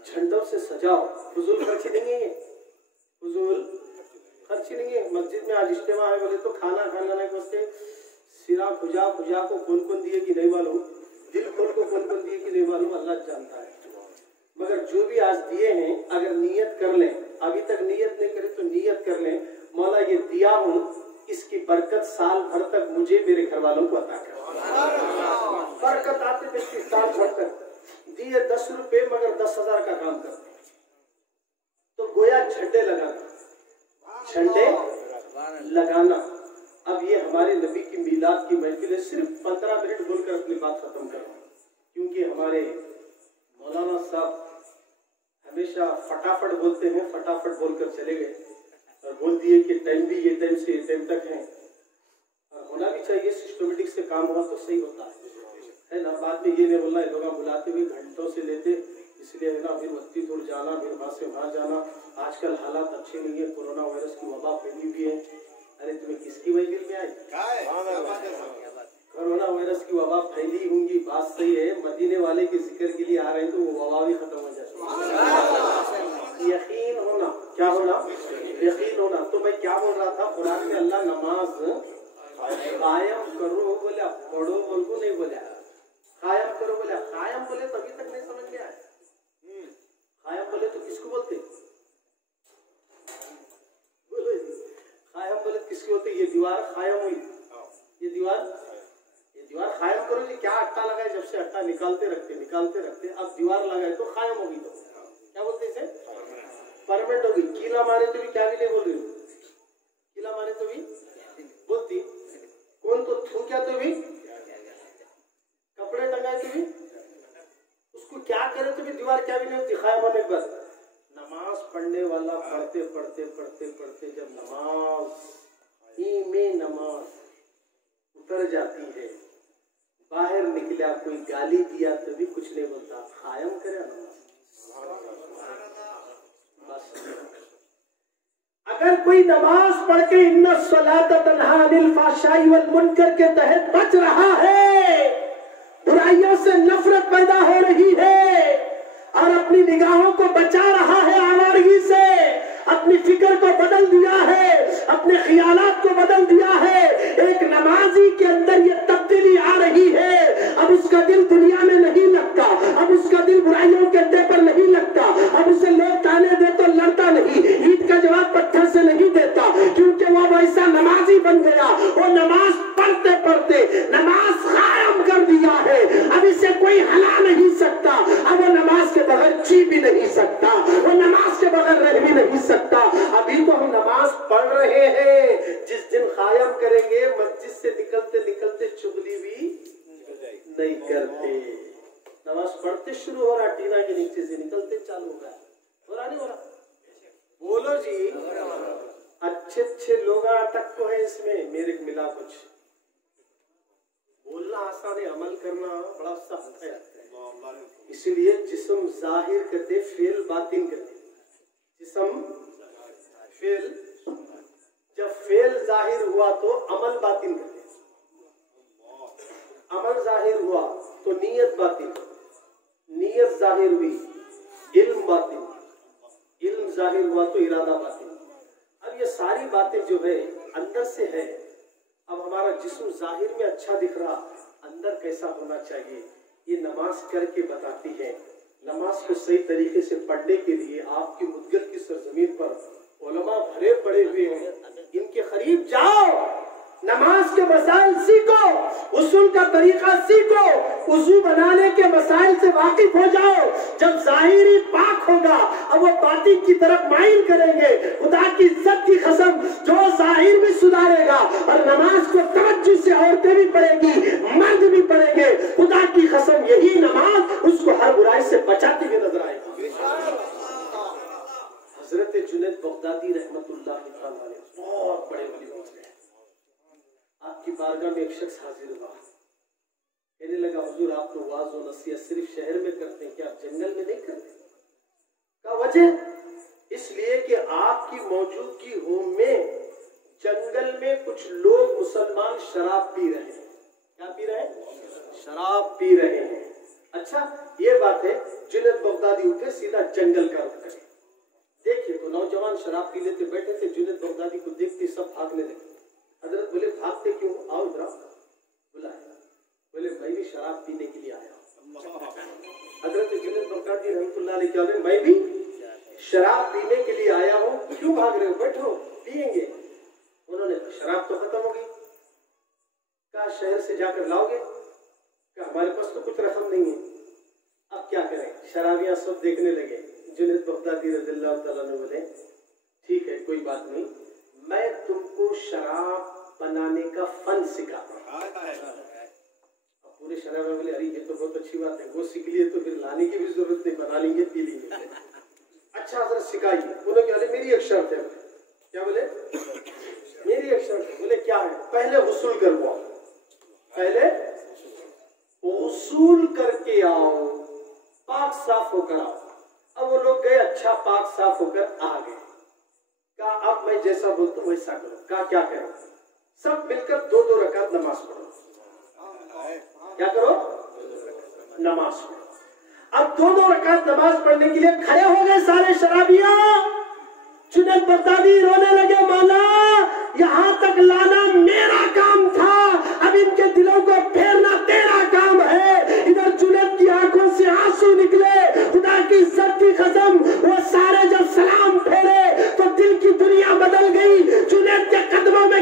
جھنڈوں سے سجاؤ۔ فضول خرچی نہیں ہے، فضول خرچی نہیں ہے۔ مسجد میں آج اجتماع ہے بولے تو کھانا کھانا نہیں بستے، سرا کھجا کھجا کو کون کون دیے کہ نہیں معلوم، دل کھول کو کون کون دیے کہ نہیں معلوم، اللہ جانتا ہے، مگر جو بھی آج دیے ہیں اگر نیت کر لیں، ابھی تک نیت نہیں کرے تو نیت کر لیں، مولا یہ دیا ہوں اس کی برکت سال بھر تک مجھے میرے گھر والوں کو عطا کر، برکت آتے دیکھتی سال بھر تک دیے 10 روپے مگر 10,000 کا کام کرتے، تو گویا جھنڈے لگانا، جھنڈے لگانا۔ اب یہ ہمارے نبی کی میلاد کی محفل ہے، صرف 15 منٹ بول کر اپنی بات ختم کروں، کیونکہ ہمارے مولانا صاحب ہمیشہ فٹافٹ بولتے ہیں، فٹافٹ بول کر چلے گئے اور بول دیے کہ ٹائم بھی یہ ٹائم سے یہ ٹائم تک ہے، اور ہونا بھی چاہیے، سسٹمیٹک سے کام ہوا تو صحیح ہوتا ہے نا۔ بعد میں یہ نہیں بولنا لوگ بلاتے ہوئے گھنٹوں سے لیتے، اس لیے ہے نا پھر وقتی دور جانا، پھر وہاں سے وہاں جانا۔ آج کل حالات اچھے نہیں ہیں، کورونا وائرس کی وبا پھیلی ہوئی ہے۔ ارے تمہیں کس کی وجہ میں آئی؟ کورونا وائرس کی وبا پھیلی ہوں گی، بات صحیح ہے، مدینے والے کے ذکر کے لیے آ رہے ہیں تو وہ وبا بھی ختم ہو جاتی ہے۔ یقین ہونا، کیا ہونا؟ یقین ہونا۔ تو میں کیا بول رہا تھا، قرآن میں اللہ نماز کس کے ہوتے؟ یہ دیوار قائم ہوئی، یہ دیوار قائم کرو جی، کیا اٹا لگائے، جب سے اٹا نکالتے رکھتے اب دیوار لگائے تو قائم ہوگی، تو کیا بولتے اسے؟ پرمنٹ ہوگی۔ کیلا مارے تو بھی کیا بھی نہیں بول رہی ہوں، کیلا مارے تو بھی بولتی، کون تو تھوکیا تو بھی، کپڑے ٹنگائے تو بھی، اس کو کیا کرے تو بھی دیوار کیا بھی نہیں ہوتی قائم ہونے کے بعد۔ نماز پڑھنے والا پڑھتے جب نماز میں نماز اتر جاتی ہے، باہر نکلا، کوئی گالی دیا تو بھی کچھ نہیں بولتا، قائم کرے نماز بس۔ اگر کوئی نماز پڑھ کے ان الصلاۃ تنہی عن الفحشاء والمنکر کے تحت بچ رہا ہے، برائیوں سے نفرت پیدا ہو رہی ہے اور اپنی نگاہوں کو بچا رہا ہے آوارگی سے، اپنی فکر کو بدل دیا ہے، اپنے خیالات کو بدل دیا ہے، ایک نمازی کے اندر یہ تبدیلی آ رہی ہے، اب اس کا دل دنیا میں نہیں لگتا، اب اس کا دل برائیوں کے اڈے پر نہیں لگتا، اب اسے لوگ تانے دے تو لڑتا نہیں، عید کا جواب پتھر سے نہیں دیتا، کیونکہ وہ ویسا نمازی بن گیا، وہ نماز پڑھتے نماز قائم کر دیا ہے، اب اسے کوئی ہلا نہیں سکتا، اب وہ نماز کے بغیر جی بھی نہیں سکتا، وہ نماز کے بغیر رہ بھی نہیں سکتا۔ ابھی تو ہم نماز پڑھ رہے ہیں، جس دن قائم کریں گے مسجد سے نکلتے چغلی بھی نہیں کرتے، نماز پڑھتے شروع ہو رہا، ٹینا کے نیچے سے نکلتے چالو ہو گیا، ہو رہا نہیں ہو رہا؟ بولو جی، اچھے لوگ اٹک کو ہے اس میں، میرے ملا کچھ بولنا آسان ہے، عمل کرنا بڑا سخت ہے، اسی لیے جسم ظاہر کرتے فعل باطن کرتے، جسم فعل، جب فعل ظاہر ہوا تو عمل باطن کرتے، عمل ظاہر ہوا تو نیت باطن، نیت ظاہر ہوئی علم باطن، علم ظاہر ہوا تو ارادہ باطن۔ اب یہ ساری باتیں جو ہے اندر سے ہے، اب ہمارا جسم ظاہر میں اچھا دکھ رہا، اندر کیسا ہونا چاہیے، یہ نماز کر کے بتاتی ہے۔ نماز کو صحیح طریقے سے پڑھنے کے لیے آپ کی مدگل کی سرزمین پر علماء بھرے پڑے ہوئے ہیں، ان کے قریب جاؤ، نماز کے مسائل سیکھو، اصول کا طریقہ سیکھو، وضو بنانے کے مسائل سے واقف ہو جاؤ۔ جب ظاہری پاک ہوگا اب وہ باطن کی طرف مائل کریں گے، خدا کی عزت کی قسم، جو ظاہر بھی سدھارے گا اور نماز کو توجہ سے عورتیں بھی پڑھیں گی، مرد بھی پڑھیں گے، خدا کی قسم یہی نماز اس کو ہر برائی سے بچاتے ہوئے نظر آئے گا۔ حضرت جنید بغدادی رحمت اللہ علیہ بہت بڑے ولی ہوتے ہیں، آپ کی بارگاہ میں ایک شخص حاضر ہوا، کہنے لگا حضور آپ تو واعظ و نصیحت صرف شہر میں کرتے ہیں، کیا آپ جنگل میں نہیں کرتے؟ کیا وجہ؟ اس لیے کہ آپ کی موجودگی ہوم میں جنگل میں کچھ لوگ مسلمان شراب پی رہے ہیں۔ کیا پی رہے ہیں؟ شراب پی رہے ہیں۔ اچھا یہ بات ہے، جنید بغدادی اٹھے سیدھا جنگل کا رخ کرے، دیکھیے تو نوجوان شراب پینے سے بیٹھے تھے، جنید بغدادی کو دیکھتے سب بھاگنے لگے۔ حضرت بولے بھاگتے کیوں؟ آؤ ادھر بلائے، بولے میں بھی شراب پینے کے لیے آیا ہوں۔ حضرت جنید بغدادی رحمۃ اللہ علیہ کہا میں بھی شراب پینے کے لیے آیا ہوں، کیوں بھاگ رہے ہو؟ بیٹھو پیئیں گے۔ انہوں نے شراب تو ختم ہو گئی، کہا شہر سے جا کر لاؤ گے؟ کہا ہمارے پاس تو کچھ رقم نہیں ہے، اب کیا کریں؟ شرابیاں سب دیکھنے لگے۔ جنید بغدادی رضی اللہ تعالیٰ نے بولے ٹھیک ہے کوئی بات نہیں، میں تم کو شراب بنانے کا فن سکھاتا ہوں۔ پورے شراب میں بولے ارے یہ تو بہت اچھی بات ہے، وہ سیکھ لیے تو پھر لانے کی بھی ضرورت نہیں، بنا لیں گے پی لیں گے۔ اچھا حضرت سکھائیے۔ انہوں نے کہا میری ایک شرط ہے۔ کیا بولے؟ میری ایک شرط ہے۔ بولے کیا ہے؟ پہلے غسل کرواؤ، پہلے غسل کر کے آؤ، پاک صاف ہو کر آؤ۔ اب وہ لوگ گئے، اچھا پاک صاف ہو کر آ گئے۔ کہا اب میں جیسا بولتا ہوں ویسا کرو۔ کہا کیا کرو؟ سب مل کر 2 رکعت نماز پڑھو۔ کیا کرو؟ نماز پڑھو۔ اب 2 رکعت نماز پڑھنے کے لیے کھڑے ہو گئے سارے شرابیاں۔ جنید بغدادی رونے لگے، مولا یہاں تک لانا میرا کام تھا، اب ان کے دلوں کو پھیرنا تیرا کام ہے۔ ادھر جنید کی آنکھوں سے آنسو نکلے، خدا کی عزت کی قسم، وہ سارے جب سلام پھیرے تو دل کی دنیا بدل گئی۔ جنید کے قدموں میں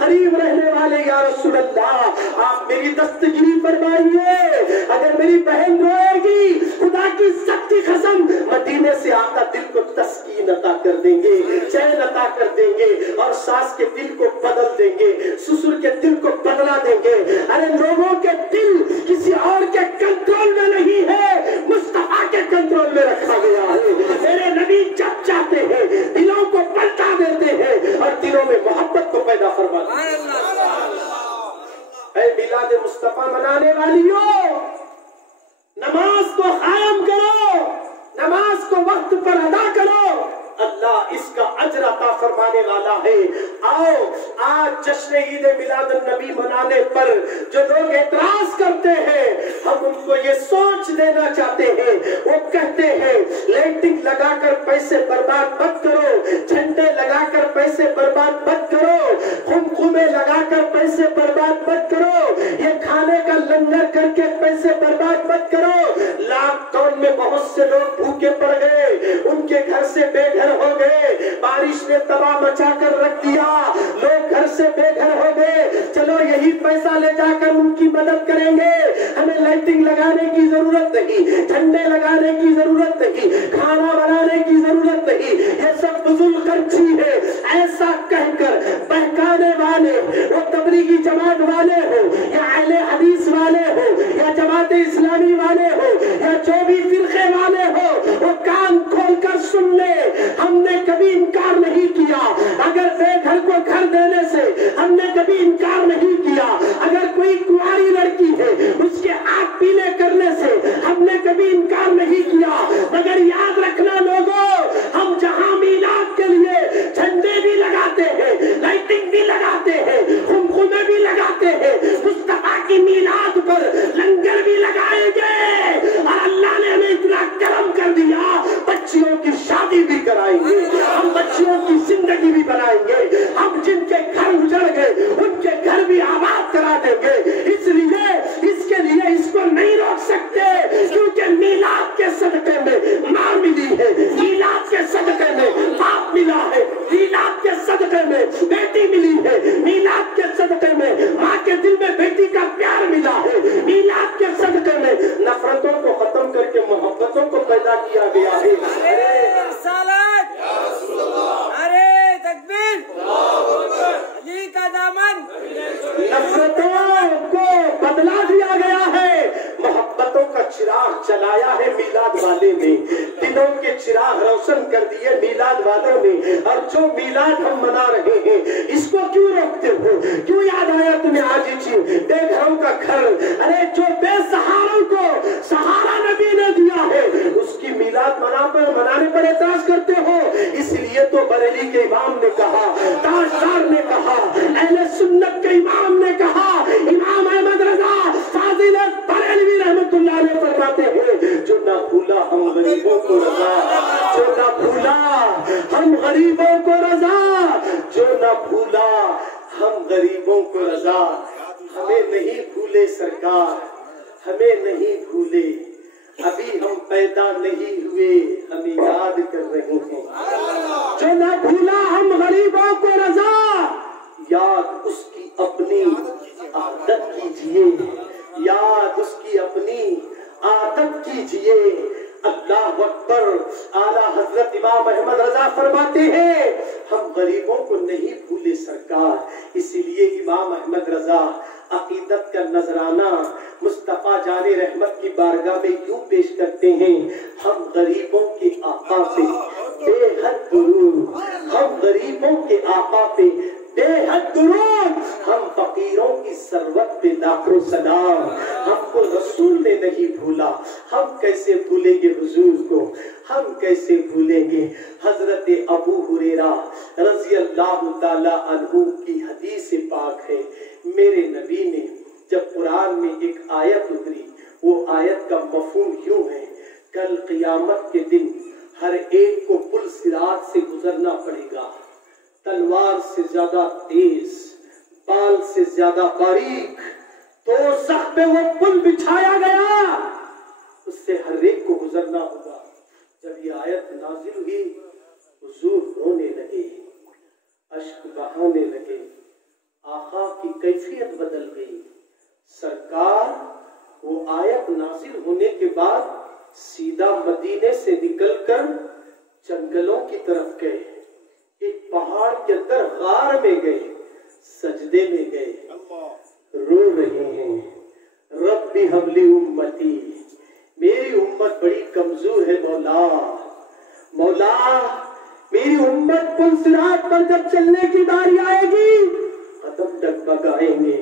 قریب رہنے والے یا رسول اللہ آپ میری دستگیری فرمائیے، اگر میری بہن روئے گی خدا کی سچی قسم مدینے سے آقا دل کو تسکین عطا کر دیں گے، چین عطا کر دیں گے، اور ساس کے دل کو بدل دیں گے، سسر کے دل کو بدلا دیں گے۔ ارے لوگوں کے دل کسی اور کے کنٹرول میں نہیں ہے، مصطفیٰ کے کنٹرول میں رکھا گیا ہے۔ میرے نبی جب چاہتے ہیں دلوں کو پلٹا دیتے ہیں اور دلوں میں محبت کو پیدا فرماتے ہیں۔ اے میلاد مصطفیٰ منانے والیوں، نماز کو قائم کرو، نماز کو وقت پر ادا کرو، اللہ اس کا اجر عطا فرمانے والا ہے۔ آؤ آج جشن عید میلاد النبی منانے پر جو لوگ اعتراض کرتے ہیں ہم ان کو یہ سوچ دینا چاہتے ہیں، وہ کہتے ہیں لائٹنگ لگا کر پیسے برباد مت کرو، جھنڈے لگا کر پیسے برباد مت کرو، خمخمے لگا کر پیسے برباد مت کرو، یہ کھانے کا لنگر کر کے پیسے برباد مت کرو۔ لاک ڈاؤن میں بہت سے لوگ بھوکے پڑ گئے، ان کے گھر سے بے گھر ہو گئے، بارش نے تباہ مچا کر رکھ دیا، لوگ گھر سے بے گھر ہو گئے، چلو یہی پیسہ لے جا کر ان کی مدد کریں گے، ہمیں لائٹنگ لگانے کی ضرورت نہیں، جھنڈے لگانے کی ضرورت نہیں، کھانا بنانے کی ضرورت نہیں، یہ سب فضول خرچی ہے۔ ایسا کہہ کر بہکانے والے، وہ تبلیغی جماعت والے ہو یا اہل حدیث والے ہو یا جماعت اسلامی والے ہو یا جو بھی فرقے والے ہو، وہ کان کھول کر سن لے، ہم نے کبھی انکار نہیں کیا اگر بے گھر کو گھر دینے سے، ہم نے کبھی انکار نہیں کیا اگر کوئی کنواری لڑکی ہے اس کے آگ پیلے کرنے سے، ہم نے کبھی انکار نہیں کیا، مگر یاد رکھنا لوگوں، ہم جہاں میلاد کے لیے جھنڈے بھی لگاتے ہیں، لائٹنگ بھی لگاتے ہیں، خمخمے بھی لگاتے ہیں، مصطفیٰ کی میلاد پر لنگر بھی لگائیں گے، اور اللہ نے ہمیں اتنا کرم کر دیا بچیوں کی شادی بھی کرائیں گے، ہم بچیوں کی زندگی بھی بنائیں گے، ہم جن کے گھر اجڑ گئے ان کے گھر بھی آباد کرا دیں گے۔ اس کے لیے اس کو نہیں روک سکتے، کیونکہ میلاد کے صدقے میں ماں ملی ہے، میلاد کے صدقے میں باپ ملا ہے، میلاد کے صدقے میں بیٹی ملی ہے، میلاد کے صدقے میں ماں کے دل میں بیٹی کا پیار ملا ہے، میلاد کے صدقے میں نفرتوں کو ختم کر کے محبتوں کو پیدا کیا گیا ہے۔ ارے تکبیر، علی کا دامن، نفرتوں کو بدلا دیا گیا ہے، محبتوں کا چراغ جلایا ہے میلاد والے نے، دلوں کے چراغ روشن کر دیے میلاد والوں نے، اور جو میلاد ہم منا رہے ہیں اس کو کیوں روکتے ہو؟ کیوں یاد آیا تمہیں آج ہی چیز بے گھروں کا گھر؟ ارے جو بے سہاروں کو سہارا نبی نے دیا ہے اس کی میلاد منانے پر اعتراض کرتے ہو۔ اس لیے تو بریلی کے امام نے کہا، تاجدار نے کہا، اہل سنت کے امام نے کہا، امام احمد رضا فاضل بریلوی رحمت اللہ علیہ فرماتے ہیں، جو نہ بھولا ہم غریبوں کو رضا، جو نہ بھولا ہم غریبوں کو رضا، جو نہ بھولا ہم غریبوں کو رضا۔ ہمیں نہیں بھولے سرکار، ہمیں نہیں بھولے، ابھی ہم پیدا نہیں ہوئے ہمیں یاد کر رہے ہیں۔ جو نہ بھولا ہم غریبوں کو رضا، یاد اس کی اپنی عادت کیجئے، یاد اس کی اپنی عادت کیجئے۔ اللہ اکبر۔ اعلیٰ حضرت امام احمد رضا فرماتے ہیں ہم غریبوں کو نہیں بھولے سرکار، اسی لیے امام احمد رضا عقیدت کا نذرانہ مصطفیٰ جان رحمت کی بارگاہ میں یوں پیش کرتے ہیں، ہم غریبوں کے آقا پہ بے حد درود، ہم غریبوں کے آقا پہ بے حد درود، ہم فقیروں کی ثروت پہ لاکھوں سلام۔ ہم کو رسول نے نہیں بھولا، ہم کیسے بھولیں گے حضور کو، ہم کیسے بھولیں گے۔ حضرت ابو ہریرہ رضی اللہ تعالی عنہ کی حدیث پاک ہے، میرے نبی نے جب قرآن میں ایک آیت اتری، وہ آیت کا مفہوم یوں ہے، کل قیامت کے دن ہر ایک کو پل صراط سے گزرنا پڑے گا، تلوار سے زیادہ تیز، بال سے زیادہ باریک، تو سخت پہ وہ پل بچھایا گیا، اس سے ہر ایک کو گزرنا ہوگا۔ جب یہ آیت نازل ہوئی، حضور رونے لگے، اشک بہانے لگے، تاخیر ہونے کے بعد سیدھا مدینے سے نکل کر جنگلوں کی طرف گئے، ایک پہاڑ کے اندر غار میں گئے، سجدے میں گئے، رو رہے ہیں رب حبلی امتی، میری امت بڑی کمزور ہے مولا، مولا میری امت پل صراط پر جب چلنے کی باری آئے گی قدم ڈگمگائیں گے،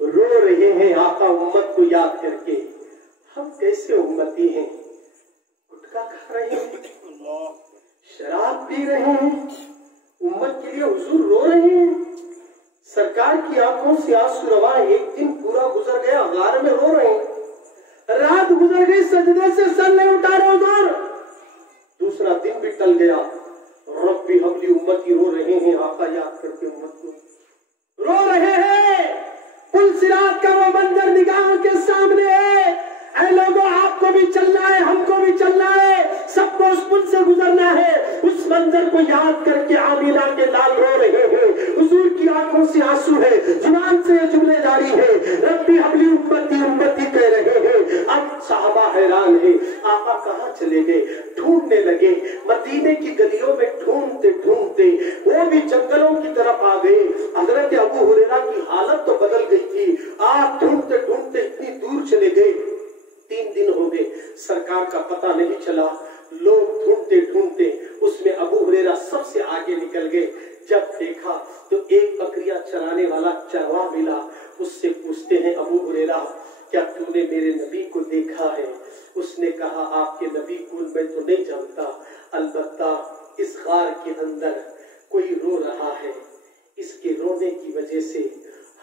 رو رہے ہیں آقا امت کو یاد کر کے۔ ہم کیسے امتی ہیں، گٹکا کھا رہے ہیں، شراب پی رہے ہیں، امت کے لیے حضور رو رہے ہیں، سرکار کی آنکھوں سے آنسو رواں، ایک دن پورا گزر گیا غار میں رو رہے ہیں، رات گزر گئی سجدے سے سر نہیں اٹھا رہے حضور، دوسرا دن بھی ٹل گیا، رب حبلی امتی رو رہے ہیں آقا یاد کر کے امت کو، رو رہے ہیں، پل صراط کا وہ منظر نگاہوں کے سامنے ہے، اے لوگوں آپ کو بھی چلنا ہے، ہم کو بھی چلنا ہے، سب کو اس پل سے گزرنا ہے، اس منظر کو یاد کر کے آمینہ کے لال رو رہے ہیں، حضور کی آنکھوں سے آنسو ہے، زبان سے جملے جاری ہے، ربی حبلی امتی امتی کہہ رہے ہیں۔ اب صحابہ حیران ہیں، آقا کہاں چلے گئے، ڈھونڈنے لگے، مدینے کی گلیوں میں ڈھونڈتے ڈھونڈتے وہ بھی جنگلوں کی طرف آ گئے۔ حضرت ابو ہریرہ کی حالت تو بدل گئی تھی، آپ ڈھونڈتے ڈھونڈتے اتنی دور چلے گئے، 3 دن ہو گئے سرکار کا پتہ نہیں چلا، لوگ ڈھونڈتے ڈھونڈتے اس میں ابو ہریرہ سب سے آگے نکل گئے، جب دیکھا تو ایک بکریاں چرانے والا چرواہ ملا، اس سے پوچھتے ہیں ابو ہریرہ کیا تو نے میرے نبی کو دیکھا ہے؟ اس نے کہا آپ کے نبی کو میں تو نہیں جانتا، البتہ اس غار کے اندر کوئی رو رہا ہے، اس کے رونے کی وجہ سے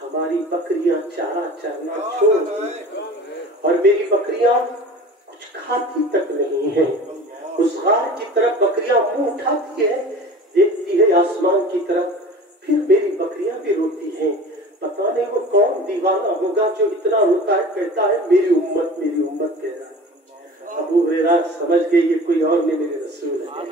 ہماری بکریاں چارہ چرنا چھوڑ دی اور میری بکریاں کچھ کھاتی تک نہیں ہیں۔ اس غار کی طرف بکریاں منہ اٹھاتی ہے، دیکھتی ہے آسمان کی طرف، پھر میری بکریاں بھی روتی ہیں، پتہ نہیں وہ کون دیوانہ ہوگا جو اتنا روتا ہے، کہتا ہے میری امت کہہ رہا ہے۔ ابو ہریرہ سمجھ گئے یہ کوئی اور نہیں میرے رسول ہے،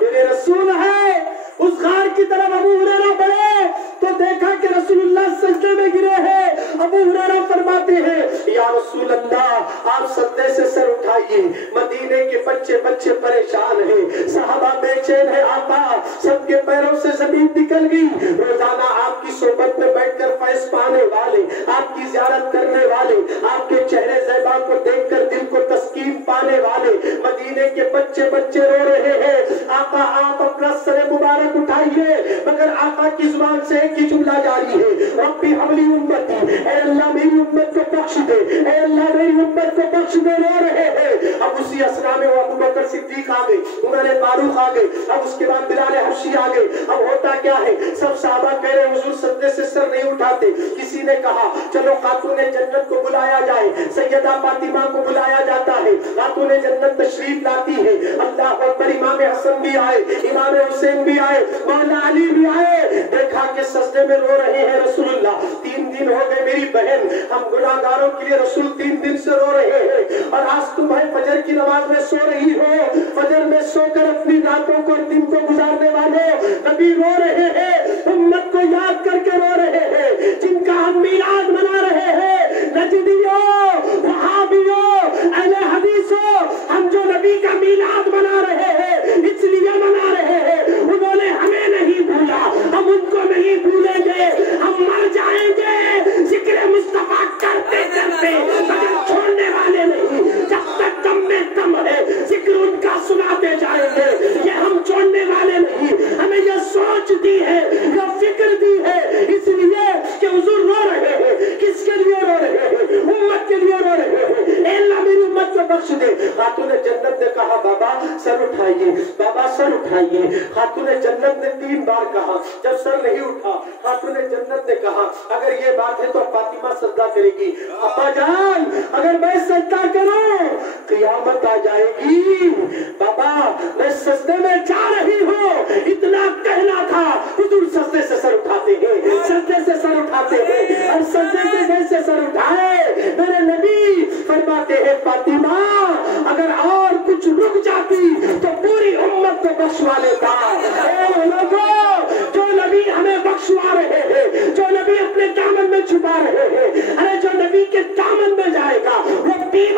میرے رسول ہے۔ اس غار کی طرف ابو ہریرہ بڑھے تو دیکھا کہ رسول اللہ سجدے میں گرے ہیں۔ ابو ہریرہ فرماتے ہیں یا رسول اللہ آپ سجدے سے سر اٹھائیے، مدینے کے بچے پریشان ہیں، صحابہ بے چین ہے، آقا سب کے پیروں سے زمین نکل گئی، روزانہ آپ کی صحبت میں بیٹھ کر فیض پانے والے، آپ کی زیارت کرنے والے، آپ کے چہرے زیبا کو دیکھ کر دل کو تسکین پانے والے مدینے کے بچے رو رہے ہیں، آقا آپ اپنا سر مبارک اٹھائیے، مگر آقا کی زبان سے ایک ہی جملہ جاری ہے، ربی حبلی امتی، اے اللہ میری امت کو بخش دے، اے اللہ میری امت کو بخش دے، رو رہے ہیں۔ اب اسی اسنا میں وہ ابو بکر صدیق آ گئے، عمر فاروق آ گئے، اب اس کے بعد بلال حبشی آ گئے۔ اب ہوتا کیا ہے، سب صحابہ کہہ رہے حضور سجدے سے سر نہیں اٹھاتے، کسی نے کہا چلو خاتون جنت کو بلایا جائے، سیدہ فاطمہ کو بلایا جاتا ہے، خاتون جنت تشریف لاتی ہے، اللہ اکبر، امام حسن بھی آئے، امام حسین بھی آئے، مولا علی بھی آئے، دیکھا کہ سجدے میں رو رہے ہیں رسول اللہ۔ 3 دن ہو گئے میری بہن، ہم گناہگاروں کے لیے رسول 3 دن سے رو رہے ہیں، اور آج تمہیں فجر کی نماز میں سو رہی ہو، فجر میں سو کر اپنی راتوں کو اور دن کو گزارنے والوں نبی رو رہے ہیں، امت کو یاد کر کے رو رہے ہیں، جن کا ہم میلاد منا رہے ہیں، نجدیوں، وہابیوں، اہل حدیثوں، ہم جو نبی کا میلاد منا رہے ہیں اس لیے منا رہے ہیں، انہوں نے ہمیں نہیں بھولا، ہم ان کو نہیں بھولیں گے، ہم مر جائیں گے ذکر مصطفیٰ کرتے کرتے، مگر چھوڑنے والے نہیں، جب تک دم میں دم ہے ذکر ان کا سناتے جائیں گے، یہ ہم چھوڑنے والے نہیں، ہمیں یہ سوچ دی ہے، یہ فکر دی ہے، اس لیے کہ حضور رو رہے ہیں، کس کے لیے رو رہے ہیں، امت کے لیے رو رہے ہیں، اے اللہ میری امت کو بخش دے۔ خاتون جنت نے کہا بابا سر اٹھائیے، بابا سر اٹھائیے، خاتون جنت نے 3 بار کہا، جب سر نہیں اٹھا خاتون جنت نے کہا اگر یہ بات ہے تو فاطمہ سجدہ کرے گی، ابا جان اگر میں سجدہ کروں قیامت آ جائے گی، بابا میں سجدے میں جا رہی ہوں، اتنا کہنا تھا، حضور سجدے سے سر اٹھاتے ہیں، سجدے سے سر اٹھاتے ہیں، اور سجدے سے جیسے سر اٹھائے میرے نبی فرماتے ہیں فاطمہ اگر اور کچھ رک جاتی تو پوری امت کو بخشوا لیتا۔ اے لوگوں جو نبی ہمیں بخشوا رہے ہیں، جو نبی اپنے دامن میں چھپا رہے ہیں، ارے جو نبی کے دامن میں جائے گا وہ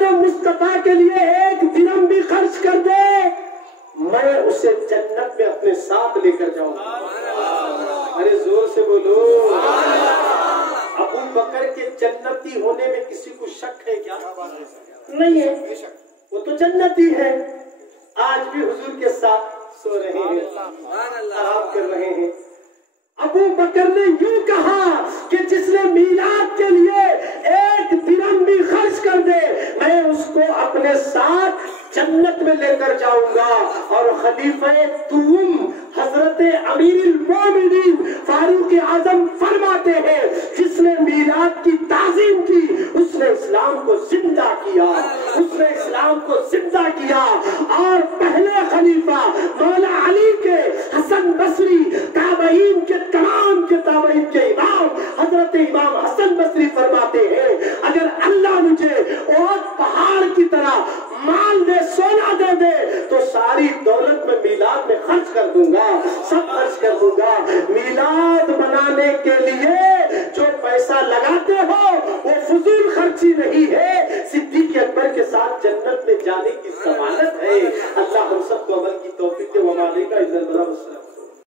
میلاد مصطفیٰ کے لیے 1 درہم بھی خرچ کر دے میں اسے جنت میں اپنے ساتھ لے کر جاؤں گا۔ ارے زور سے بولو۔ ابو بکر کے جنتی ہونے میں کسی کو شک ہے کیا؟ نہیں ہے، وہ تو جنتی ہے، آج بھی حضور کے ساتھ سو رہے ہیں، آرام کر رہے ہیں۔ ابو بکر نے یوں کہا کہ جس نے میلاد کے لیے 1 درہم بھی خرچ کر دے میں اس کو اپنے ساتھ جنت میں لے کر جاؤں گا۔ اور خلیفہ دوم حضرت امیر المومنین فاروق اعظم فرماتے ہیں جس نے میلاد کی تعظیم کی اس نے اسلام کو زندہ کیا، اس نے اسلام کو زندہ کیا۔ اور پہلے خلیفہ مولا علی کے حسن بصری تابعین کے تمام کے تابعین کے امام حضرت امام حسن بصری فرماتے ہیں اگر اللہ مجھے احد پہاڑ کی طرح مال دے، سونا دے دے تو ساری دولت میں میلاد میں خرچ کر دوں گا، سب خرچ کر دوں گا۔ میلاد منانے کے لیے جو پیسہ لگاتے ہو وہ فضول خرچی نہیں ہے، صدیق اکبر کے ساتھ جنت میں جانے کی ضمانت ہے۔ اللہ ہم سب کو عمل کی توفیق دے۔ وما علیکم الا البلاغ۔